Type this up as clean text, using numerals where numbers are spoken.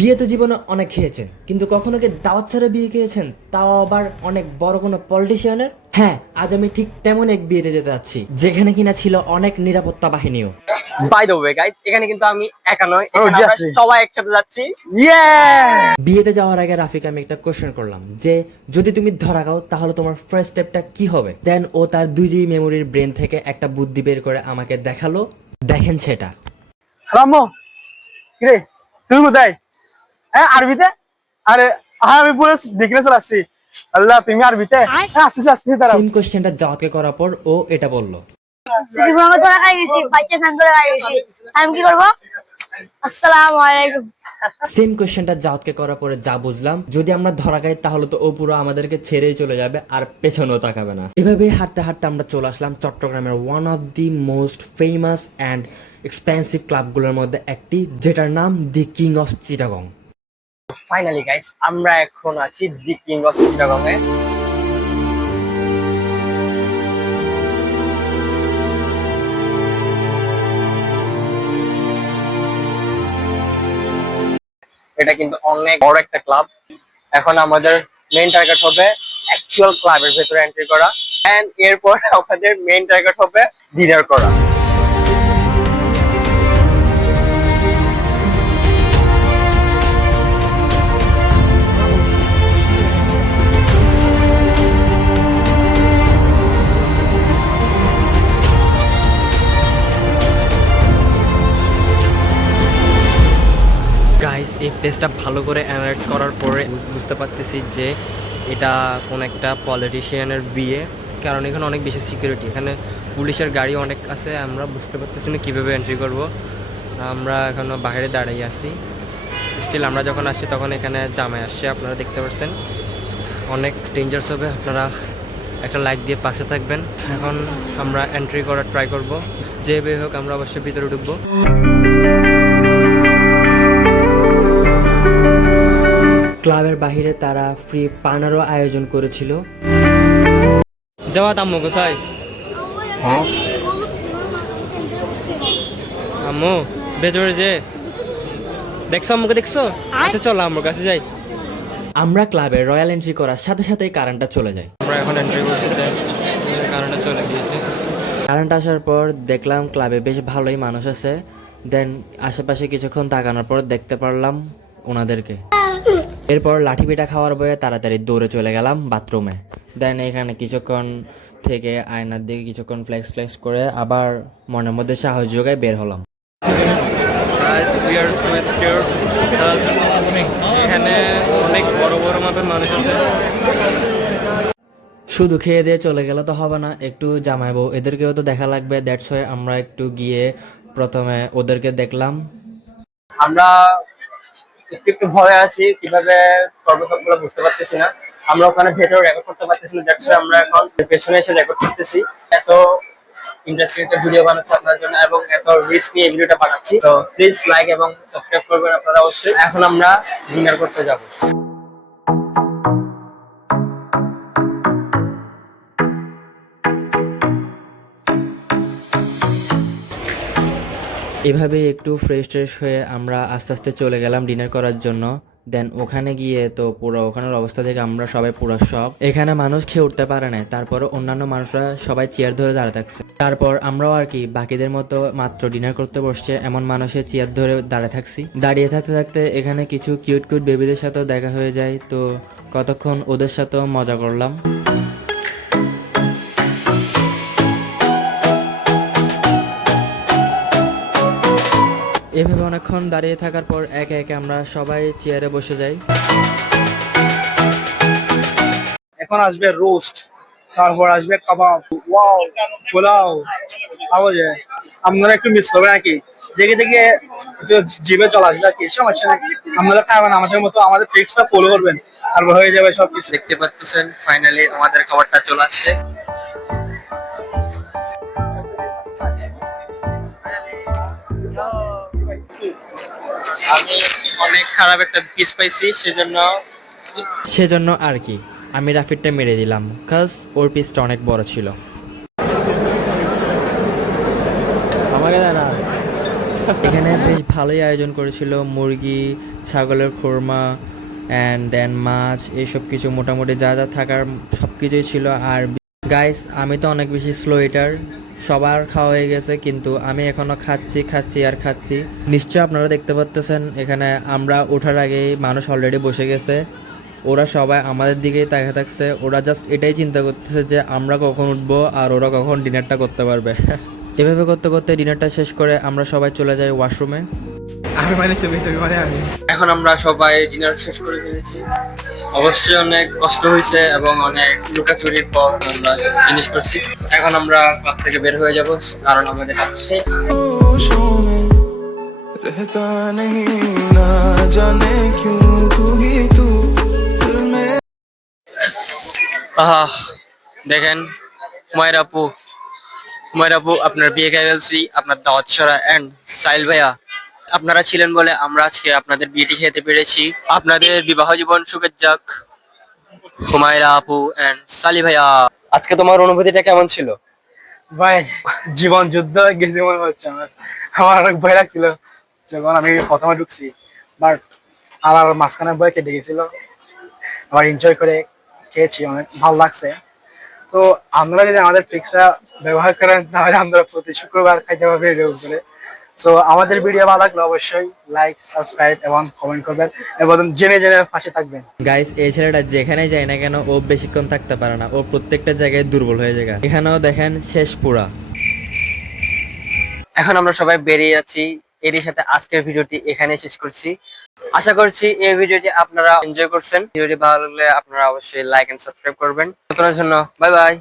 বিয়ে তো জীবনে অনেক খেয়েছেন, কিন্তু কখনো কি দাওয়াত ছাড়া বিয়ে খেয়েছেন, তাও আবার অনেক বড় কোনো পলিটিশিয়ানের? হ্যাঁ, আজ আমি ঠিক তেমন এক বিয়েতে যেতে যাচ্ছি, যেখানে কিনা ছিল অনেক নিরাপত্তা বাহিনীও। বাই দ্য ওয়ে গাইস, এখানে কিন্তু আমি একা নই, Oh, এখানে আমরা yes. সবাই একসাথে যাচ্ছি। বিয়েতে যাওয়ার আগে রাফিকে আমি একটা কোশ্চেন করলাম যে যদি তুমি ধরা খাও তাহলে তোমার ফার্স্ট স্টেপটা কি হবে। দেন ও তার 2 GB মেমোরির ব্রেন থেকে একটা বুদ্ধি বের করে আমাকে দেখালো। দেখেন সেটা। রাম্মু কিরে তুই কোথায়? হ্যাঁ আরবিতে? আরে হ্যাঁ আমি পুরো দেখলে চলে আসছি। আল্লাহ তুমি আরবিতে? হ্যাঁ আসতেছি আসতেছি তারা। সেম কোশ্চেনটা জাওয়াতকে করার পর ও এটা বলল। জীবনে ধরা খাই গেছি, বাচ্চা স্নান করে খাই গেছি, আমি কি করবো? আসসালামু আলাইকুম। সেম কোশ্চেনটা জাওয়াতকে করার পরে যা বুঝলাম, যদি আমরা ধরা খাই তাহলে তো ও পুরো আমাদেরকে ছেড়েই চলে যাবে আর পেছনেও তাকাবে না। এভাবে হাঁটতে হাঁটতে আমরা চলে আসলাম চট্টগ্রামের one of the most famous and expensive ক্লাবগুলোর মধ্যে একটি, যেটার নাম the king of Chittagong. Finally guys, আমরা এখন আছি দি কিং অফ চিটাগং এ। এটা কিন্তু অনেক বড় একটা ক্লাব। এখন আমাদের মেইন টার্গেট হবে অ্যাকচুয়াল ক্লাবের ভেতরে এন্ট্রি করা, এন্ড এরপর আমাদের মেইন টার্গেট হবে ডিনার করা। গাইস, এই প্লেসটা ভালো করে অ্যানালাইজ করার পরে বুঝতে পারতেছি যে এটা কোন একটা পলিটিশিয়ানের বিয়ে, কারণ এখানে অনেক বেশি সিকিউরিটি, এখানে পুলিশের গাড়ি অনেক আছে। আমরা বুঝতে পারতেছি না কীভাবে এন্ট্রি করব। আমরা এখনও বাইরে দাঁড়িয়ে আছি। স্টিল আমরা যখন আসছি তখন এখানে জামাই আসছে, আপনারা দেখতে পাচ্ছেন। অনেক ডেঞ্জারাস হবে, আপনারা একটা লাইক দিয়ে পাশে থাকবেন। এখন আমরা এন্ট্রি করার ট্রাই করব, যে বে হোক আমরা অবশ্যই ভিতরে ঢুকবো। ক্লাবের বাহিরে তারা ফ্রি পানারও আয়োজন করেছিল। যাওয়া আম্মু কোথায়? আম্মু ভেতরে যে দেখছো, আম্মুকে দেখছো? আচ্ছা চলো আম্মুর কাছে যাই। আমরা ক্লাবে রয়্যাল এন্ট্রি করার সাথে সাথেই কারেন্টটা চলে যায়। আমরা এখন এন্ট্রি করছি, কারেন্টটা চলে গিয়েছে। কারেন্ট আসার পর দেখলাম ক্লাবে বেশ ভালোই মানুষ আছে। দেন আশেপাশে কিছুক্ষণ তাকানোর পর দেখতে পারলাম ওনাদেরকে। এরপর লাঠি পিঠা খাওয়ার বয়ে তাড়াতাড়ি দৌড়ে চলে গেলাম বাথরুমে। দেন এখানে কিছুক্ষণ থেকে আয়নার দিকে কিছুক্ষণ ফ্লেক্স করে আবার মনের মধ্যে সাহস যোগায় বের হলাম। এখানে অনেক বড় বড় মাপের মানুষ আছে। শুধু খেয়ে দিয়ে চলে গেলে তো হবে না, একটু জামাই বউ এদেরকেও তো দেখা লাগবে। দ্যাটস ওয়াই আমরা একটু গিয়ে প্রথমে ওদেরকে দেখলাম। আমরা একটু একটু ভয় আছি, কিভাবে করবো সবগুলো বুঝতে পারতেছি না। আমরা ওখানে ভেতরে রেকর্ড করতে পারতেছি না, দেখছো আমরা এখন পেছনে এসে রেকর্ড করতেছি। এত ইন্টারেস্টিং একটা ভিডিও বানাচ্ছি আপনার জন্য এবং এত রিস্ক নিয়ে ভিডিওটা বানাচ্ছি, তো প্লিজ লাইক এবং সাবস্ক্রাইব করবেন আপনারা অবশ্যই। এখন আমরা ডিনার করতে যাব। এভাবে একটু ফ্রেশ হয়ে আমরা আস্তে আস্তে চলে গেলাম ডিনার করার জন্য। দেন ওখানে গিয়ে তো পুরো ওখানের অবস্থা থেকে আমরা সবাই পুরো শক। এখানে মানুষ খেয়ে উঠতে পারে না, তারপরে অন্যান্য মানুষরা সবাই চেয়ার ধরে দাঁড়িয়ে থাকছে। তারপর আমরাও আর কি বাকিদের মতো মাত্র ডিনার করতে বসছে এমন মানুষের চেয়ার ধরে দাঁড়িয়ে থাকছি। দাঁড়িয়ে থাকতে থাকতে এখানে কিছু কিউট বেবিদের সাথেও দেখা হয়ে যায়, তো কতক্ষণ ওদের সাথেও মজা করলাম। এভাবে অনেকক্ষণ দাঁড়িয়ে থাকার পর একে একে আমরা সবাই চেয়ারে বসে যাই। এখন আসবে রোস্ট, তারপর আসবে কাবাব, ওয়াও পোলাও, আওয়াজে আপনারা একটু মিস করবেন নাকি, দেখে দেখে একটু জিভে চলে আসবে আর কি, সমস্যা নেই। আপনারা খাবেন আমাদের মতো, আমাদের ট্রিক্সটা ফলো করবেন, তারপর হয়ে যাবে সবকিছু। দেখতে পাচ্ছেন ফাইনালি আমাদের খাবারটা চলে আসছে। আমি অনেক খারাপ একটা পিস পাইছি, সেজন্য আর কি আমি রাফিরটা মেরে দিলাম, কাজ ওর পিসটা অনেক বড় ছিল। আমাকে দেয় না। এখানে বেশ ভালোই আয়োজন করেছিল, মুরগি, ছাগলের খুরমা অ্যান্ড দেন মাছ, এইসব কিছু মোটামুটি যা যা থাকার সব কিছুই ছিল। আর গাইস, আমি তো অনেক বেশি স্লো ইটার, সবার খাওয়া হয়ে গেছে কিন্তু আমি এখনো খাচ্ছি আর খাচ্ছি। নিশ্চয় আপনারা দেখতে পাচ্তেছেন এখানে আমরা ওঠার আগেই মানুষ অলরেডি বসে গেছে। ওরা সবাই আমাদের দিকেই তাকিয়ে থাকছে, ওরা জাস্ট এটাই চিন্তা করতেছে যে আমরা কখন উঠবো আর ওরা কখন ডিনারটা করতে পারবে। এভাবে করতে করতে ডিনারটা শেষ করে আমরা সবাই চলে যাই ওয়াশরুমে। আমি মানে তুমি মানে আমি। এখন আমরা সবাই ডিনার শেষ করে ফেলেছি। অবশ্যই অনেক কষ্ট হয়েছে এবং অনেক লুকাচুরির পর আমরা ফিনিশ করছি। এখন আমরা ক্লাব থেকে বের হয়ে যাব, কারণ আমাদের কাজ শেষ। होशों में रहता नहीं ना जाने क्यों तू ही तू दिल में। দেখেন হুমায়রা আপু আপনার বিয়ে খেয়ে ফেলছি, আপনার দাওয়াত সরা এন্ড সাইল ভাইয়া আপনারা ছিলেন বলে আমরা আজকে আপনাদের বিয়েটি খেতে পেরেছি। আপনাদের বিবাহ জীবন সুখের যাক। হুমায়রা আপু এন্ড সালি ভাইয়া, আজকে তোমার অনুভূতিটা কেমন ছিল? ভাই জীবন যুদ্ধ হয়ে গেছে মনে হচ্ছে আমার। আমার অনেক ভয় লাগছিল যখন আমি প্রথমে ঢুকছি, বাট আমার মাঝখানে ভয় কেটে গেছিল। আবার এনজয় করে খেয়েছি, অনেক ভালো লাগছে। তো আপনারা যদি আমাদের ট্রিক্সটা ব্যবহার করেন তাহলে আমরা প্রতি শুক্রবার খাইতে পারবো এর উপরে। সো আমাদের ভিডিও ভালো লাগলে অবশ্যই লাইক, সাবস্ক্রাইব এবং কমেন্ট করবেন এবং জেনে জেনে পাশে থাকবেন। গাইস, এই ছেলেটা যেখানে যায় না কেন ও বেশিক্ষণ থাকতে পারে না, ও প্রত্যেকটা জায়গায় দুর্বল হয়ে যায়। এখানেও দেখেন শেষ পুরা। এখন আমরা সবাই বেরিয়ে যাচ্ছি, এরই সাথে আজকের ভিডিওটি এখানে শেষ করছি। আশা করছি এই ভিডিওটি আপনারা এনজয় করছেন। ভিডিওটি ভালো লাগলে আপনারা অবশ্যই লাইক এন্ড সাবস্ক্রাইব করবেন। ততক্ষণের জন্য বাই বাই।